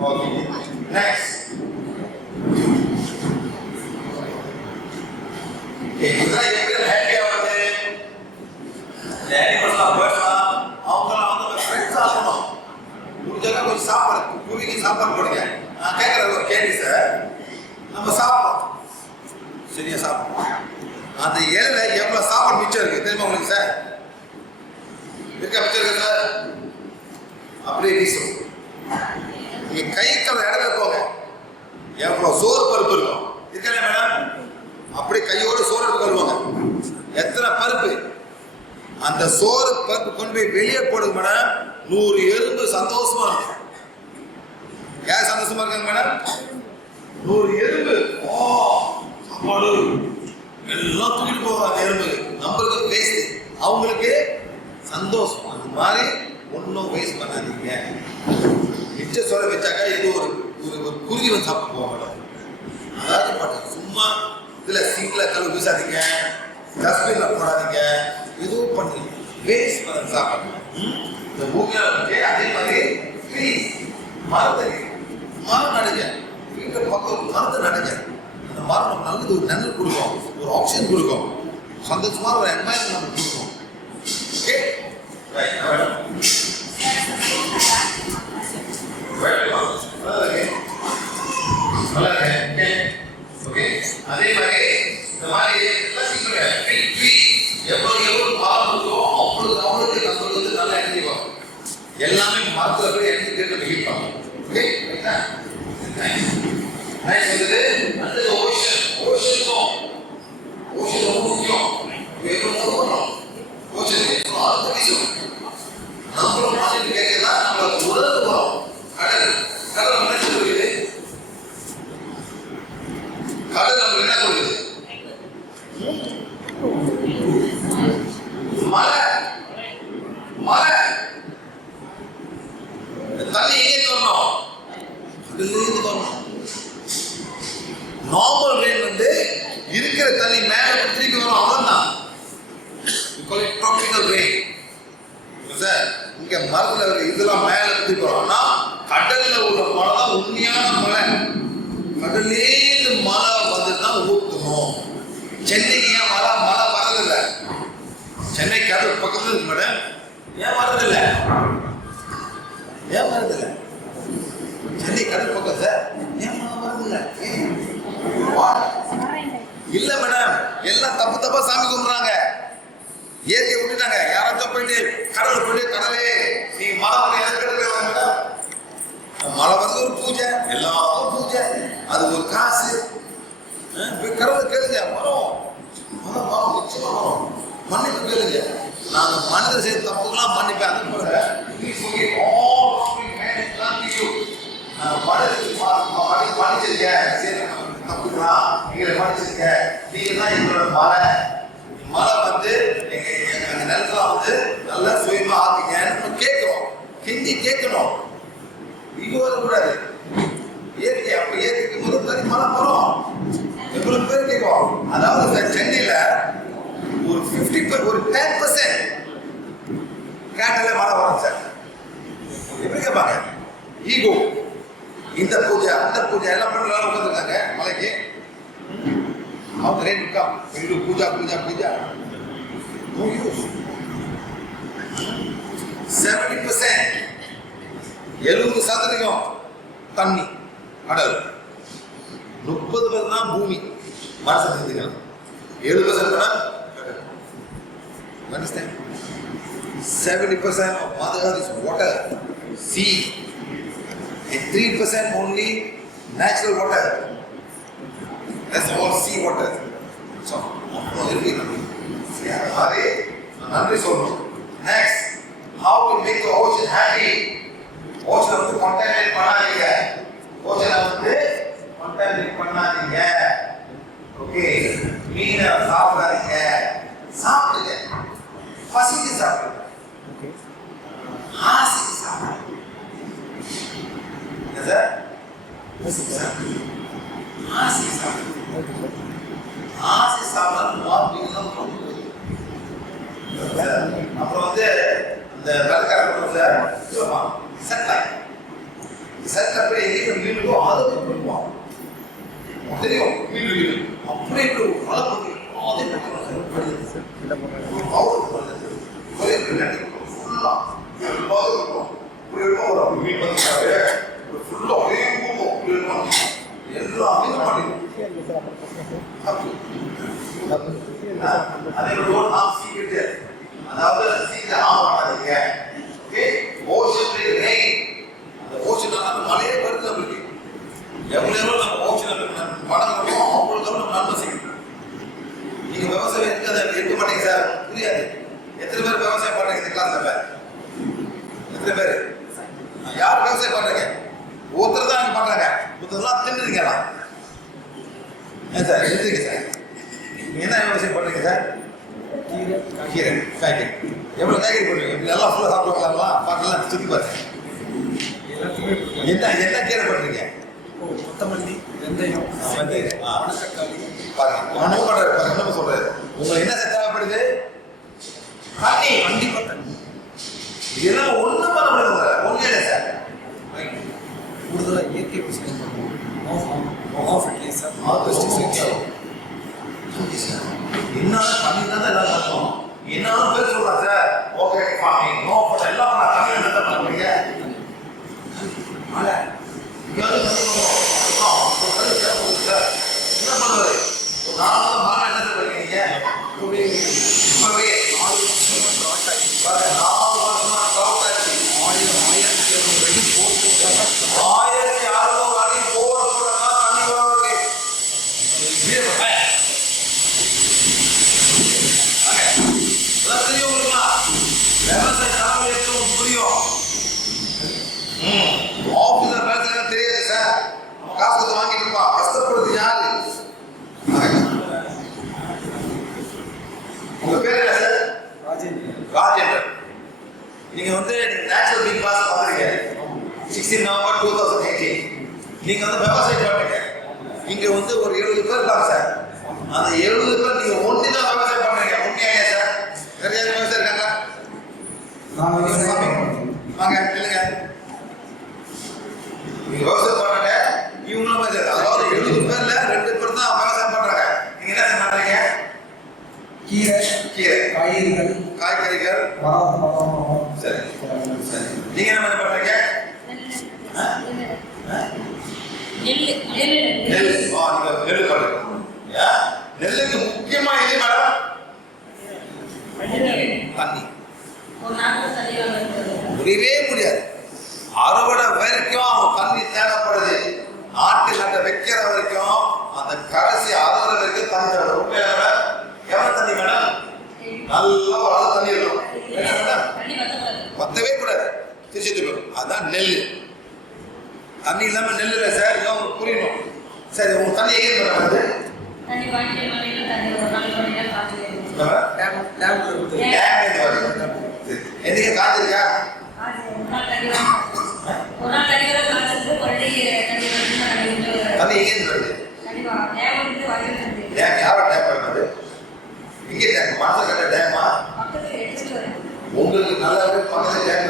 Okay. Next. Okay, இதெல்லாம் எப்படி ஹேப்பியா வருது? இந்த அனிமல்ஸ்லாம் பேர்ட்ஸ்லாம் அவங்களாம் வந்து ஃப்ரெண்ட்ஸ் ஆகணும். முடிஞ்சா கொஞ்சம் சாப்பாடு குருவிக்கு சாப்பாடு போடுங்க. நான் கேட்குற ஒரு கேள்வி சார், நம்ம சாப்பிடுறோம் சரியா சாப்பிடுறோம், அந்த இலையில எவ்வளோ சாப்பாடு மிச்சம் இருக்கு தெரியுமா உங்களுக்கு சார்? இருக்கா மிச்சம் இருக்கு சார்? அப்படியே வீசும். நீங்க கை கழுவ இடத்துல போங்க, எவ்வளோ சோறு பருப்பு இருக்கும் இருக்கா மேடம்? அப்படியே கையோடு சோறு எடுத்து கழுவாங்க. எத்தனை பருப்பு, அந்த சோறு பருப்பு கொண்டு போய் வெளியே போடுங்க மேடம். 100 எறும்பு சந்தோஷமா இருக்கும். யார் சந்தோஷமா இருக்காங்க மேடம்? 100 எறும்பு சாப்பாடு எல்லாம் தூக்கிட்டு போவாங்க. எறும்பு நம்மளுக்கு வேஸ்ட், அவங்களுக்கு சந்தோஷம். அந்த மாதிரி ஒன்றும் வேஸ்ட் பண்ணாதீங்க. மிச்ச சோற வச்சாக்கா இது ஒரு குருவி வந்து சாப்பிட்டு போக மாட்டோம். அதாவது மாட்டோம். சும்மா இதில் சிங்கில் கழுவு வீசாதீங்க, டஸ்ட்பின்ல போடாதீங்க, எதுவும் பண்ணி வேஸ்ட் பண்ண சாப்பிடணும். இந்த பூமியால் வந்து அதே மாதிரி ப்ளீஸ் மரம் நடுங்க. வீட்டு பக்கம் ஒரு மரத்தை நடுங்க. அந்த மரம் நம்ம நல்லது ஒரு நல்லது கொடுக்கும், ஒரு ஆக்சிஜன் கொடுக்கும், சந்தோஷமான ஒரு என்வாயன்மெண்ட் நமக்கு கொடுக்கும். Okay okay. அதே மாதிரி இந்த மாதிரி எவ்வளவு மரம் இருக்கோ அவ்வளவு அவங்களுக்கு நம்ம வந்து நல்லா எனர்ஜி வரும். எல்லாமே மரத்துல போய் எனர்ஜி நம்ம ஹீட் பண்ணலாம். ஓகே அடுத்தது ஓஷன். ஓஷனுக்கும் ஓஷன் ரொம்ப முக்கியம். ஓஷன் நம்மளும் மாதிரி கேட்கறதா நம்மளுக்கு உணர்வு வரும். கடல் கடல் என்ன சொல்லுது? கடல் நம்ம என்ன சொல்லுது? மழை மழை. தண்ணி எங்கே தரணும்? அதுலேருந்து வரணும். நார்மல் ரெயின் வந்து இருக்கிற தண்ணி மேலே திருப்பி வரும், அவ்வளோதான். Tropical rain sir. இங்க மரத்துல இதெல்லாம் மேல திருப்பி வரும். ஆனா கடல்ல உள்ள மழை தான் உண்மையான மழை. கடல்லேருந்து மழை வந்துதான் ஊற்றணும். சென்னைக்கு ஏன் மழை வரதில்லை? சென்னை கடல் பக்கத்துல இருக்கு மேடம், ஏன் வரதில்லை? ஏன் வரதில்லை? சென்னை கடல் பக்கம் சார், ஏன் மழை வரதில்லை? இல்ல மேடம், எல்லாம் தப்பா சாமி கும்பிடுறாங்க, இயற்கையை விட்டுட்டாங்க. யாராச்சும் போயிட்டு கடவுள் போயிட்டு கடலே நீ மழை எதிர்க்கிறது மேடம். மழை வந்து ஒரு பூஜை, எல்லாரும் பூஜை, அது ஒரு காசு. கடவுள் கேளுங்க, மரம் மரம் மரம் நிச்சயமா வரும். மன்னிப்பு கேளுங்க. நான் மனிதர் செய்த தப்புக்கெல்லாம் மன்னிப்பேன். அது போல படிச்சிருக்கேன், சரி தப்புக்கலாம், நீங்க படிச்சிருக்கேன், நீங்க தான் எங்களோட மழை வந்து எங்க நிலத்துல வந்து நல்லா சுயமா ஆக்குங்க கேட்கிறோம். ஹிந்தி கேட்கணும், இது வரக்கூடாது. இயற்கை அப்ப இயற்கைக்கு முதல் தனி மழை வரும். எவ்வளவு பேர் கேட்கும். அதாவது சென்னையில ஒரு 10% கேட்டல மழை வரும் சார். எப்படி கேட்பாங்க? ஈகோ, இந்த பூஜை அந்த பூஜை எல்லாம் பண்ணி உட்காந்துருக்காங்க மலைக்கு. அவங்க ரேட் கம் பூஜா பூஜா பூஜா. 70% 70% தண்ணி கடல், 30% தான் பூமி மனசை செஞ்சுக்கலாம். 70% கடல். Understand? 70% of Mother Earth is water, sea, and 3% only natural water. That's all sea water. So, நன்றி சொல்லணும். Next, how to make the ocean happy? Ocean வந்து contaminate பண்ணாதீங்க. Ocean வந்து contaminate பண்ணாதீங்க. Okay, மீனை சாப்பிடாதீங்க. சாப்பிடுங்க, பசிக்கு சாப்பிடுங்க, ஆசைக்கு சாப்பிடுங்க. என்ன சார்? ஆசைக்கு சாப்பிடுங்க. ஆசை சாப்பிடணும். அப்புறம் வந்து இந்த வெள்ளக்கார செட்டாய் சர்க்கிள் அப்படியே எங்கே மீனுக்கோ அதை பண்ணுவோம் தெரியும் மீன் அப்படியே மழை பண்ணி அதே அதாவது சீக்கிரம் ஆமாங்க மழையே வருது அப்படி எவ்வளோ நம்ம ஓஷன் பணம் அவ்வளோ நம்ம நன்மை செய்யணும். நீங்க விவசாயம் இருக்கு அதை இருக்க மாட்டீங்க சார் புரியாது. எத்தனை பேர் விவசாயம் பண்றீங்க இந்த கிளாஸ்ல? எத்தனை பேர் யார் விவசாயம் பண்றீங்க? ஒருத்தர் தான் பண்றாங்க, ஒருத்தர்லாம் தின்னுறீங்களா? ஏன் சார் எழுதுங்க சார், என்ன விவசாயம் பண்றீங்க சார்? கீரை காய்கறி. எவ்வளவு காய்கறி பண்ணுவீங்க? எல்லாம் ஃபுல்லாக சாப்பிடுவாங்களா? பார்க்கலாம் சுற்றி பாருங்க. என்ன என்ன கீரை பண்றீங்க? கொத்தமல்லி, வெந்தயம், தக்காளி பாருங்க என்ன சொல்றாரு. உங்களுக்கு என்ன தேவைப்படுது? தண்ணி. கண்டிப்பா தண்ணி. இதெல்லாம் ஒண்ணும் பண்ண முடியாது. ஒண்ணே இல்லை சார். கூடுதலா இயற்கை விஷயம் என்ன தண்ணி தான் எல்லாம் பார்த்தோம். என்ன பேர் சொல்றாங்க sir? Okay farming no but எல்லாம் தண்ணி என்ன பண்ணுறீங்க? மழை இங்கே வந்து என்ன பண்ணுறது? ஒரு 4 மாதம் என்ன சார் பண்ணீங்க? இப்பவே 4 வருஷமா ட்ரவுட் ஆச்சு. 1600 அடி போர் போட்டாங்க. 1600 அடி போர் போட்டாங்க தண்ணி வருது. அதான் தெரியும் உங்களுக்குமா? விவசாய தலைமை எடுத்து புரியும். ஆஃபீஸர் பேசுறது தெரியாது சார். காசு கொடுத்து வாங்கிட்டு இருப்பான். கஷ்டப்படுறது யாரு? உங்க பேர் என்ன சார்? ராஜேந்திரன். நீங்க வந்து நேச்சுரல் பிக் பாஸ் பாக்குறீங்க. 16 நவம்பர் 2018 நீங்க வந்து விவசாயம் பண்ணுங்க. இங்க வந்து ஒரு 70 பேர் இருக்காங்க சார். அந்த 70 பேர் நீங்க ஒண்ணு தான் விவசாயம் பண்றீங்க. உண்மையா சார்? வேற யாரும் விவசாயம் இருக்காங்க? வாங்க இல்லைங்க, நீங்க விவசாயம் பண்றாங்க. இவங்களும் அதாவது 70 பேர்ல 2 பேர் தான் விவசாயம் பண்றாங்க. நீங்க என்ன பண்றீங்க? கீரை காய்கறிகள். சரி சரி. நீங்க என்ன பண்றீங்க? நெல். நெல் பண்றீங்க. நெல்லுக்கு முக்கியமா எது மேடம்? தண்ணி. முடியவே முடியாது. அறுவடை வரைக்கும் அவங்க தண்ணி தேவைப்படுது. நாட்டு நட்ட வைக்கிற வரைக்கும் அந்த கடைசி அறுவடை வரைக்கும் தண்ணி தேவை. எவ்வளவு தண்ணி வேணும்? நல்லா ஒரு தண்ணி இருக்கும். பத்தவே கூடாது. திருச்சி அதான் நெல். தண்ணி இல்லாம நெல் இல்லை சார். இதான் உங்களுக்கு புரியணும். சரி, உங்க தண்ணி எங்கே வராது? என்னைக்கு காய்ச்சிருக்கா? தண்ணி எங்கே வருது? டேம் யாரோட டேம் வருது? இங்கே டேம் மாசம் கட்ட டேமா? உங்களுக்கு நல்ல பக்கத்தில் டேம்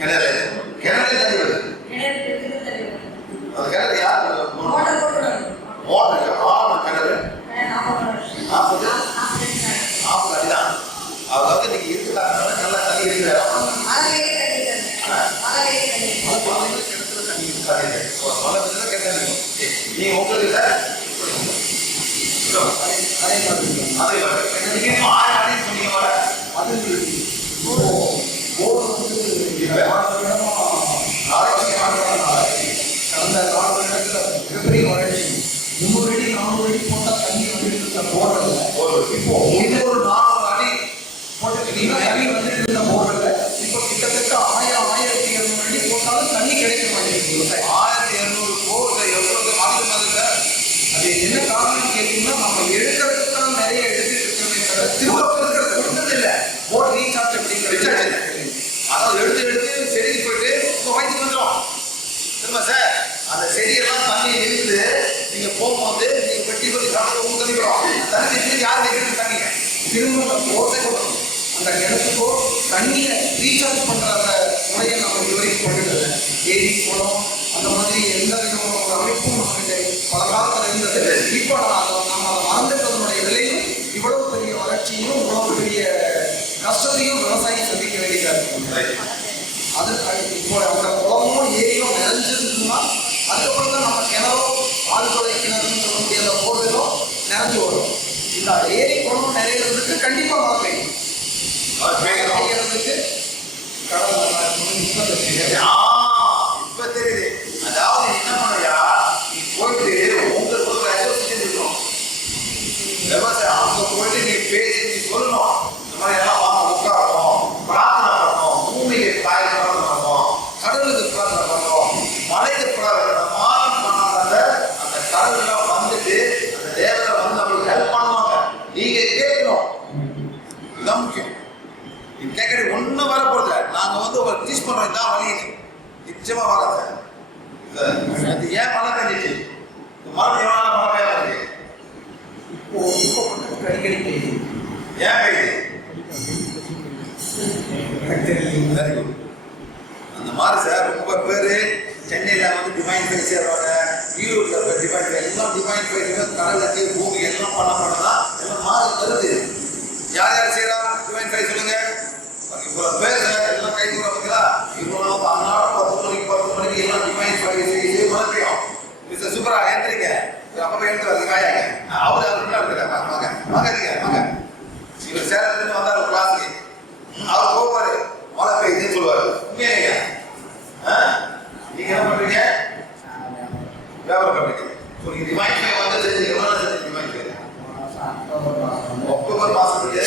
கிணறு தண்ணி வருது. அந்த கிணறு யார் மோட்டர் ஆரம்ப கிணறு 40 அடிதான். அதாவது நீங்க இருக்கிறாங்க நல்லா தண்ணி இருக்கிறாங்க. கிணத்துல தண்ணி இருக்காது. மழை பெஞ்சா கேட்டாங்க நீங்க உங்களுக்கு சார் அதே நீங்க 6 அடி சொன்னீங்க வர அது கடந்த காலகட்டத்தில் மிகப்பெரிய வறட்சி. 300 அடி 400 அடி போட்டால் தண்ணி வந்துட்டு போடுறது. இப்போ ஒரு 400 அடி போட்டு தண்ணி வந்துட்டு இருந்த போடுறது. இப்போ கிட்டத்தட்ட 1000-1200 அடி போட்டாலும் தண்ணி கிடைக்க மாட்டேங்குது. 1200 போர்ல எவ்வளவு மாற்றமாக அது என்ன காரணம் கேட்டீங்கன்னா, நம்ம எடுக்கிறதுக்கு தான் நிறைய எடுத்துட்டு இருக்கிறோமே தவிர திரும்ப இருக்கிறது கொடுத்தது இல்லை. போர்ட் ரீசார்ஜ் அப்படிங்கிறது அதாவது எடுத்து செடிக்கு போயிட்டு இப்போ வயிற்றுக்கு வந்துடும். திரும்ப சார் அந்த செடியெல்லாம் தண்ணி இருந்து நீங்க போகும்போது நீங்க வெட்டி கொட்டி சாப்பிட்டு உங்களுக்கு தண்ணி தண்ணி திரும்பி யார் வைக்கிறது? தண்ணிங்க திரும்ப அந்த போர்ட்டை கொடுக்கணும். அந்த கிணத்துக்கோ தண்ணியை ரீசார்ஜ் பண்ற அந்த முறையை நம்ம இதுவரைக்கும் கொண்டுட்டது ஏரி குளம் அந்த மாதிரி எந்த விதமான ஒரு அமைப்பும் நம்மகிட்ட பல காலத்தில் இருந்தது. இப்போ நம்ம அதை மறந்துட்டதனுடைய விளைவும் இவ்வளவு பெரிய வளர்ச்சியும் இவ்வளவு பெரிய கஷ்டத்தையும் விவசாயி சந்திக்க வேண்டியதாக இருக்கும். அது இப்போ அந்த குளமும் ஏரியும் நிறைஞ்சிருந்ததுன்னா அதுக்கப்புறம் தான் நம்ம கிணறோ ஆழ்துளை கிணறுன்னு சொல்ல முடியாத போர்வெலோ நிறைஞ்சு வரும். இந்த ஏரி குளம் நிறையிறதுக்கு கண்டிப்பாக மழை பெய்யும். பெய்யறதுக்கு கடல் இப்ப தெரியுது. அதாவது என்ன பண்ணையா, நீ போயிட்டு உங்களுக்கு ஒரு அசோசியேஷன் இருக்கும் விவசாயம், அங்க போயிட்டு நீ பேசி நீ சொல்லணும், இந்த மாதிரி எல்லாம் வாங்க உட்காரணும், பிரார்த்தனை பண்ணணும், பூமிக்கு காய்கறி பண்ணணும், கடலுக்கு பிரார்த்தனை பண்ணணும், மலைக்கு பிரார்த்தனை மானம் பண்ணாத அந்த கடவுள்லாம் வந்துட்டு அந்த தேவதை வந்து நம்மளுக்கு ஹெல்ப் பண்ணுவாங்க. நீங்க கேட்கணும், இதுதான் முக்கியம். நீ கேட்கறது ஒன்றும் வரப்போறது. நாங்க வந்து ஒரு டீச் பண்றோம், இதான் வழின்னு நிச்சயமா வராது. அது ஏன் மழை பெஞ்சிச்சு, மழை எவ்வளோ மழை பெய்யாது, இப்போ அடிக்கடி பெய்யுது. ஏன் பெய்யுது? Very good. அந்த மாதிரி சார் ரொம்ப பேர் சென்னையில் வந்து டிவைன் ஃபைவ் சேர்றாங்க, ஈரோட்டில் டிவைன் ஃபைவ் எல்லாம் டிவைன் ஃபைவ் கடலுக்கு பூமி எல்லாம் பண்ணதான் எல்லாம் மாறி வருது. யார் யார் செய்யறா டிவைன் ஃபைவ் சொல்லுங்க. இவ்வளோ பேர் சார் எல்லாம் கை தூரம் வைக்கிறா. இவ்வளோ அன்னாடம் 10 மணிக்கு எல்லாம் டிவைன் ஃபைவ் செய்ய மறுபடியும் மிஸ்டர் சூப்பரா ஏந்திரிங்க, அப்போ எழுந்துறாரு காயாங்க. அவர் இருக்காங்க, வாங்க வாங்க வாங்க. இவர் சேலத்துலேருந்து வந்தார் கிளாஸுக்கு, அவர் போவாரு மழை பெய்யுதுன்னு சொல்லுவார். உண்மையா நீங்க என்ன பண்றீங்க? வியாபாரம் பண்றீங்க. நீங்க டிவைன் ஃபைவ் வந்து செஞ்சு எவ்வளோ செஞ்சு டிவைன் ஃபைவ் அக்டோபர் மாசத்துக்கு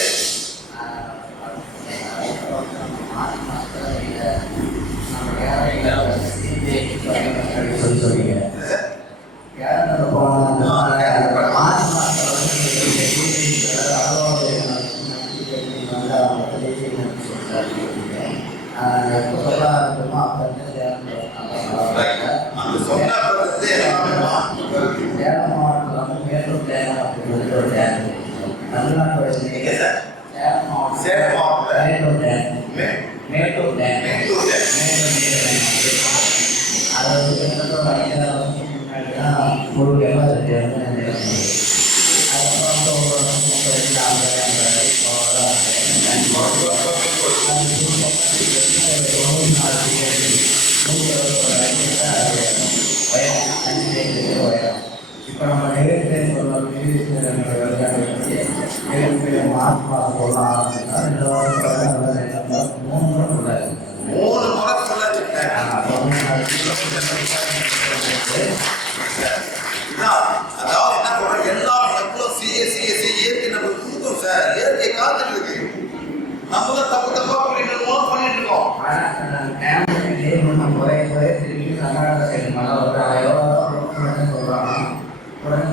இப்போ நம்ம நிறைய சொல்லலாம் மகாத்மா சொல்ல ஆரம்பிச்சா 3 முறை சொல்லாது. 3 முறை சொல்லாச்சுட்டேன். அதாவது என்ன சொல்றேன், எல்லாரும் எவ்வளோ சிஎஸ்சி இயற்கை நம்ம கொடுத்தோம் சார், இயற்கை காத்துட்டு இருக்கு. நம்ம தான் தப்பு தப்பா பண்ணிட்டு இருக்கோம். குறை திருப்பி கர்நாடக மழை வருது சொல்றாங்க. உடனே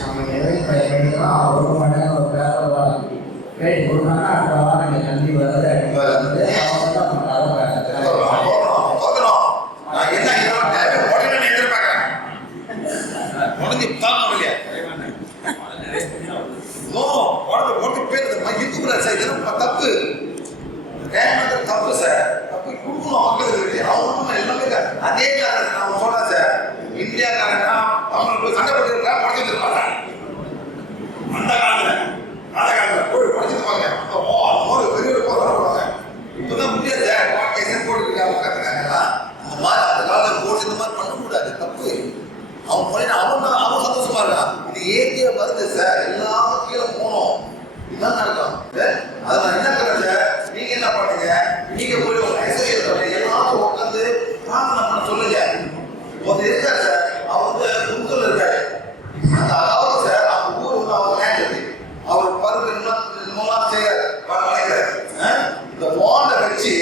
நம்ம நிறைவேற்றலாம் 1 மணி நேரம் ஒரு பேரம் வேடி கொடுத்தாங்க. அடுத்த வாரம் எங்கள் தம்பி வருது வந்து அவங்க நான் என்ன உடனே எதிர்பார்க்கிறேன் உடனே தாங்க இல்லையா உடனே பேர் இந்துக்குறாரு சார், இதெல்லாம் தப்பு தப்பு சார். தப்பு கொடுக்கணும் மக்களுக்கு. அவங்க எல்லாமே அதே நான் சொல்றேன் சார், இந்தியாக்காரங்க அவங்களுக்கு சண்டை போட்டு உடச்சிருப்பாங்க. அந்த காலத்தில் போய் உடச்சிருப்பாங்க. பெரிய போடுவாங்க. இப்பதான் முடியாது போட்டுருக்காங்க. அந்த மாதிரி அந்த காலத்தில் போட்டு இந்த மாதிரி பண்ணக்கூடாது, தப்பு. அவன் போய் அவன் சந்தோஷமா இருக்கான். இது ஏரியா வருது சார், எல்லாரும் கீழே போனோம், இதுதான் நடக்கும். அதை நான் என்ன பண்ணுறேன் சார், நீங்க என்ன பண்ணுங்க, நீங்க போய் ஒரு அசோசியேஷன் எல்லாரும் உட்காந்து பிரார்த்தனை பண்ண சொல்லுங்க. ஒருத்தர் இருக்காரு சார், அவர் வந்து குந்தூர்ல இருக்காரு. அந்த அதாவது சார் அவங்க ஊர் வந்து அவர் லேண்ட் இருக்கு. அவர் பருவ இன்னும் செய்யறாரு, வளைக்கிறாரு. இந்த வாண்டை வச்சு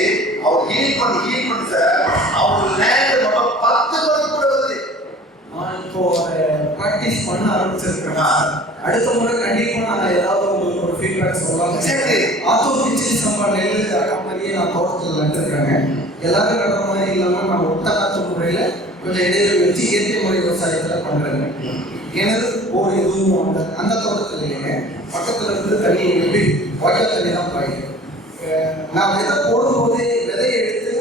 அவர் ஹீல் பண்ணி சார் அவங்க லேண்ட் மட்டும் 10 வருஷம் கூட வருது. நான் இப்போ ப்ராக்டிஸ் பண்ண ஆரம்பிச்சிருக்கேன். அடுத்த முறை கண்டிப்பா நான் ஏதாவது உங்களுக்கு ஒரு ஃபீட்பேக் சொல்லலாம். ஆத்தூர் கிச்சடி சம்பா நெல் அக்கா மாதிரியே நான் தோட்டத்தில் நட்டுருக்காங்க. எல்லாரும் நடுற மாதிரி இல்லாமல் நான் ஒட்ட காற்று முறையில் கொஞ்சம் இடையில வச்சு இயற்கை முறை விவசாயத்தில் பண்ணுறேங்க. எனது ஒரு எதுவும் அந்த தோட்டத்தில் இல்லைங்க, பக்கத்தில் இருந்து தண்ணி எப்படி வாய்க்கால் தண்ணி தான் பாயுது. நான் விதை போடும்போதே விதையை எடுத்து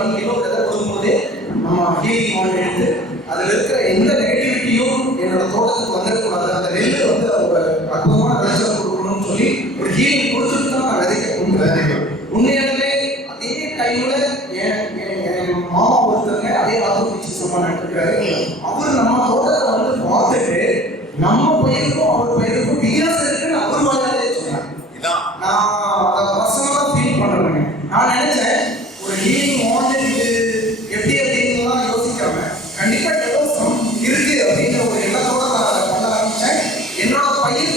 1 கிலோ விதை கொடுக்கும்போதே நம்ம ஹீலிங் மாடல் எடுத்து அதில் இருக்கிற எந்த நெகட்டிவிட்டியும் என்னோட தோட்டத்துக்கு வந்துடக்கூடாது, அந்த நெல் வந்து ஒரு அற்புதமான விளைச்சல் கொடுக்கணும்னு சொல்லி ஒரு ஹீலிங் கொடுத்துட்டு தான் நான் விதைக்க உண்மையாலுமே அதே டைம்ல என் மாமா ஒருத்தருங்க அதே ஆத்தூர் சும்மா நட்டுருக்காரு. அவர் நம்ம தோட்டத்தை வந்து பார்த்துட்டு நம்ம பயிர்க்கும் அவர் பயிர்க்கும் வித்தியாசம் இருக்குன்னு அவர் வாயாலே சொன்னாங்க. நான் அதை பர்சனலா ஃபீல் பண்றேங்க. நான் நினைச்சேன் ஒரு ஹீலிங் மாடல் இது எப்படி அப்படின்னுலாம் யோசிக்காம கண்டிப்பா ஏதோ இருக்கு அப்படின்ற ஒரு எண்ணத்தோட நான் அதை பண்ண ஆரம்பிச்சேன். என்னோட பயிர்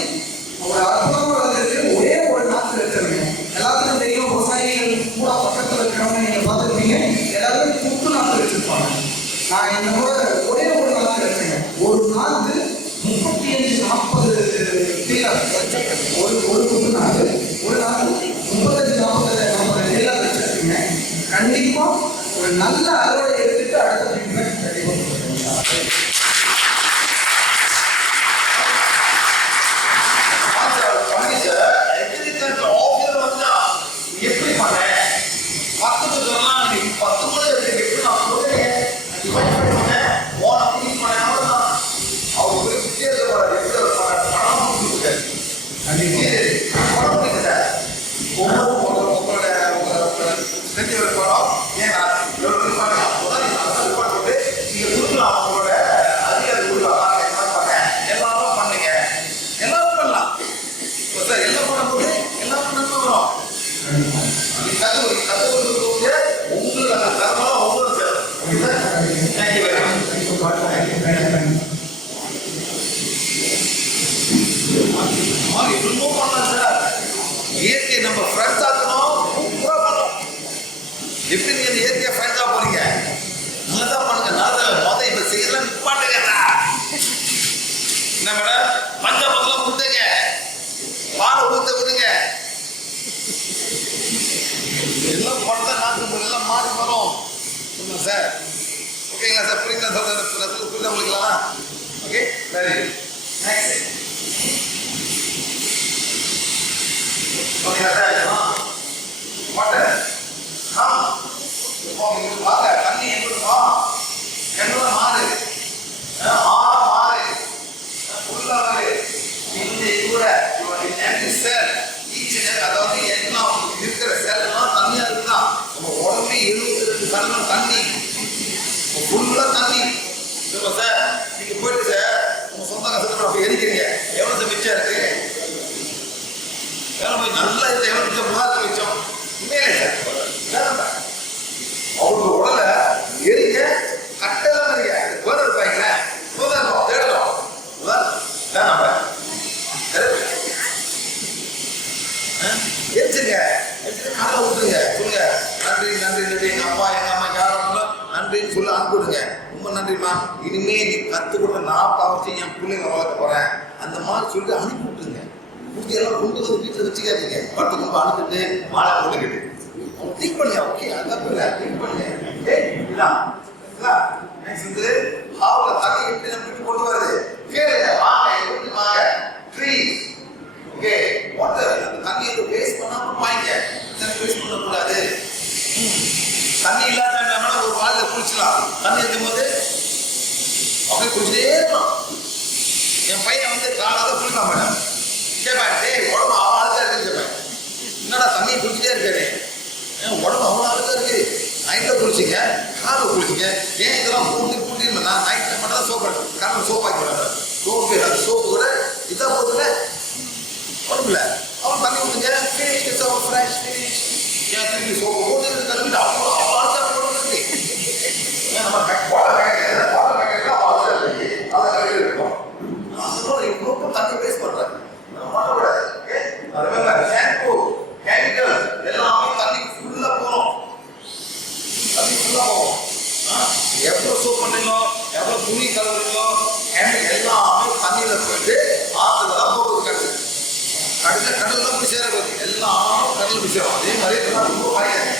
ஒரு அற்புதமாக இருக்கு. ஒரே ஒரு நாற்று வச்சிருக்கேன். எல்லாத்துக்கும் தெரியும், விவசாயிகள் கூட பக்கத்தில் இருக்கிறவங்க நீங்க பார்த்துருப்பீங்க, எல்லாருமே துப்பு நாற்று வச்சிருப்பாங்க. நான் இந்த முறை ஒரே ஒரு நாற்று வச்சேங்க. ஒரு நாற்று 35-40 ஒரு துப்பு நாற்று, ஒரு நாற்று 35-40 நெல்லா வச்சிருக்கீங்க. கண்டிப்பா ஒரு நல்ல அறுவடை எடுத்துட்டு அடுத்த ட்ரீட்மெண்ட் கண்டிப்பா எப்படி பண்ண 10 சொல்லலாம், 10 கூட எப்படி நான் சொல்றேன் அவர் வித்தியாசப்படாது. எப்படி பணம் கொடுத்துருக்காரு உங்களோட படம் ஏன் போட்டு நீங்க கொடுக்கலாம், அவங்களோட அதிகாரி கொடுக்கலாம், எல்லாரும் பண்ணுங்க, எல்லாரும் பண்ணலாம் சார். எல்லாம் பண்ணும்போது எல்லாம் நன்மை வரும். உங்களுக்கு அந்த தரமாக உங்களுக்கு இன்னமும் பண்ணலாம் சார். இயற்கை நம்ம ஃப்ரெண்ட்ஸ் ஆக்கணும், சூப்பராக பண்ணணும். எப்படி நீங்க இயற்கையா ஃப்ரெண்ட்ஸா போறீங்க? நல்லதான் பண்ணுங்க, நல்லதான் இப்ப செய்யலாம் நிப்பாட்டுங்க. என்ன மேடம், பஞ்சாபத்தெல்லாம் கொடுத்தீங்க, பாலை ஊத்த விடுங்க, எல்லாம் பண்ணா நாட்டு எல்லாம் மாறி வரும். சொல்லுங்க சார். ஓகேங்களா சார்? புரியுங்களா சார்? புரியுதா உங்களுக்குலாம்? Okay, very next. Okay sir. Water வாங்க, தண்ணி எங்களுக்கு என்னோட மாறு மாறு ஃபுல்லா மாறு. இந்த கூட செல் ஈச் அதாவது எல்லாம் இருக்கிற செல் எல்லாம் தண்ணியா இருக்குதா? நம்ம உடம்பு 72 சதவீதம் தண்ணி, ஃபுல்லா தண்ணி. சார் நீங்க போயிட்டு சார் உங்க சொந்த கசத்துல அப்படி எரிக்கிறீங்க, எவ்வளவு மிச்சம் இருக்கு? போய் நல்லா இருக்கு, எவ்வளவு மிச்சம்? முகாரத்து மிச்சம் உண்மையிலே சார். அவருக்கு உடலை எரிக்க கட்டதான் இருக்க வேற இருப்பாங்க, தேடணும் எரிச்சுங்க, காலை விட்டுருங்க, சொல்லுங்க நன்றி நன்றி நன்றி. எங்க அப்பா எங்க அம்மா யாரும் நன்றின்னு சொல்ல அனுப்பிடுங்க. ரொம்ப நன்றிம்மா, இனிமே நீ கற்றுக்கொடுத்த நான் பாவத்தை என் பிள்ளைங்க வளர்க்க போறேன் அந்த மாதிரி சொல்லிட்டு அனுப்பி விட்டுருங்க. குட்டி எல்லாம் கொண்டு வந்து வீட்டில் வச்சுக்காதீங்க. பட்டு ரொம்ப அனுப்பிட்டு மாலை போட்டுக்கிட்டு அவங்க திங்க் பண்ணியா? ஓகே, அதான் திங்க் பண்ணுங்க. தண்ணி எப்படி நம்ம கொண்டு வருது கேளுங்க. வாங்க ட்ரீ. ஓகே, வாட்டர் அந்த தண்ணியை வேஸ்ட் பண்ணாம பாய்ங்க. வேஸ்ட் பண்ணக்கூடாது. தண்ணி இல்லாத டைம்ல ஒரு வாரத்தை குளிச்சலாம். தண்ணி இருக்கும் போது அப்படியே குளிச்சுட்டே இருக்கலாம். என் பையன் வந்து காலாத குளிக்கலாம் மேடம். கேட்பேன், டேய் உடம்பு அவ்வளோ அழுத்தா இருக்குன்னு கேட்பேன். என்னடா தண்ணியை குளிச்சுட்டே இருக்காரு, உடம்பு அவ்வளோ அழுத்தா இருக்கு. நைட்டில் குளிச்சிங்க, காலையில் குளிச்சிங்க. ஏன் இதெல்லாம் பூட்டி நான் நைட்டில் மட்டும் தான் சோப்பு காலையில் சோப் ஆக்கி விடுறேன். சோப்பு அந்த சோப்பு கூட இதான் போதுல உடம்புல அவன் தண்ணி ஊற்றுங்க. Finish fresh finish. ஏன் திரும்பி சோப்பு போட்டு கழுவிட்டு அவ்வளோ அவ்வளோ அழுத்தா போட்டு இருக்கு. நம்ம வாட்டர் பேக்கெட் அதை கழுவி இருக்கோம். அதோட இவ்வளோ தண்ணி வேஸ்ட் பண்ணுறேன். ஷாம்பு கெமிக்கல் எல்லாமே தண்ணி ஃபுல்லா போகும். தண்ணி ஃபுல்லா போகும். எவ்வளோ சோப் பண்ணீங்களோ, எவ்வளோ துணி கழுவுறீங்களோ, எல்லாமே தண்ணியில போயிட்டு ஆற்றுல தான் போகுது. கடல் தான் போய் சேர போகுது. எல்லாம் கடல் போய் சேரும். அதே மாதிரி ரொம்ப பாய்க்காது.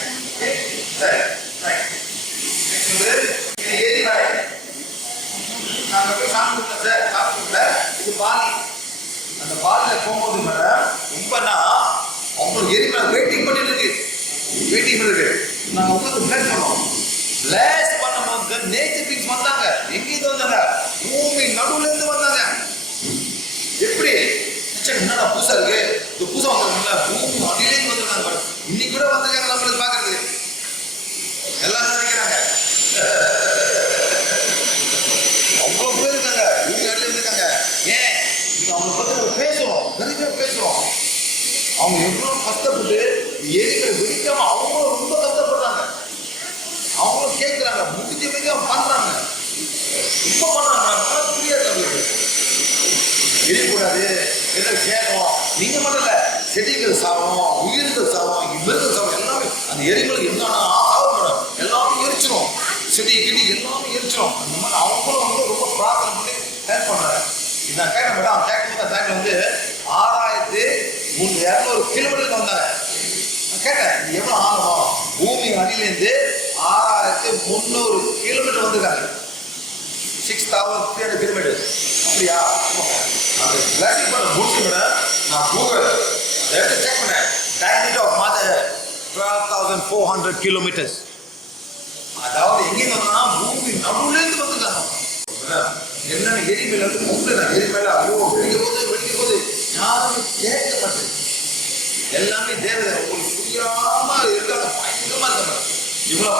நாங்கள் போய் சாப்பிட்டு சார் சாப்பிட்டுல இது பாலி. அந்த பாலில் போகும்போது மேடம் ரொம்பனா அவங்களுக்கு எரிமலை வெயிட்டிங் பண்ணிட்டு இருக்கு. நாங்கள் உங்களுக்கு பிளான் பண்ணோம். பிளாஸ்ட் பண்ணும்போது நேச்சர் பீங்ஸ் வந்தாங்க. எங்கிருந்து வந்தாங்க? பூமி நடுவுல இருந்து வந்தாங்க. எப்படி என்னடா புதுசா இருக்கு, இது புதுசா வந்தாங்க, பூமி அடியிலேருந்து வந்திருக்காங்க பாரு. இன்னைக்கு கூட வந்திருக்காங்க நம்மளுக்கு பாக்குறது. எல்லாரும் நினைக்கிறாங்க அவ்வளவு பேர் இருக்காங்க, பூமி அடியில இருந்திருக்காங்க. ஏன் அவங்க பத்தி பேசுறோம், நிறைய பேர் பேசுறோம். அவங்க எவ்வளவு கஷ்டப்பட்டு எரிகளை வெடிக்காம அவங்களும் ரொம்ப கஷ்டப்படுறாங்க. அவங்களும் கேட்கிறாங்க, முடிஞ்ச வரைக்கும் பண்றாங்க. இப்ப பண்றாங்க புரியாது நம்மளுக்கு. எரியக்கூடாது என்ன கேட்கும். நீங்க மட்டும் இல்ல, செடிகள் சாபம், உயிர்கள் சாபம், மிருகங்கள் சாபம் எல்லாமே அந்த எரிமலை என்னன்னா சாபம் மேடம் எல்லாமே எரிச்சிடும். செடி கிடி எல்லாமே எரிச்சிடும். அந்த மாதிரி அவங்களும் வந்து ரொம்ப பிரார்த்தனை பண்ணி ஹெல்ப் பண்றாங்க. இது நான் கேட்டேன் மேடம். கேட்கும் டைம்ல வந்து 6200 கிலோமீட்டருக்கு வந்தாங்க. நான் கேட்டேன் இது எவ்வளவு ஆகும்? பூமி அடியிலேருந்து 6300 கிலோமீட்டர் வந்திருக்காங்க. 6300 கிலோமீட்டர். அப்படியா? அந்த கிளாசிக் பண்ண முடிச்சு மேடம். நான் கூகுள் செக் பண்ணேன். டைமிட் ஆஃப் மதர் 12,400 கிலோமீட்டர்ஸ். அதாவது எங்கேருந்து வந்தா பூமி நடுவுலேருந்து வந்துட்டாங்க. என்னென்ன எரிமேல வந்து கூப்பிடுறேன். எரிமேல ஐயோ வெடிக்கும் போது யாருமே கேட்க மாட்டேன். எல்லாமே தேவதை உங்களுக்கு புரியாம இருக்காங்க. பயங்கரமா இருக்காங்க. இவ்வளவு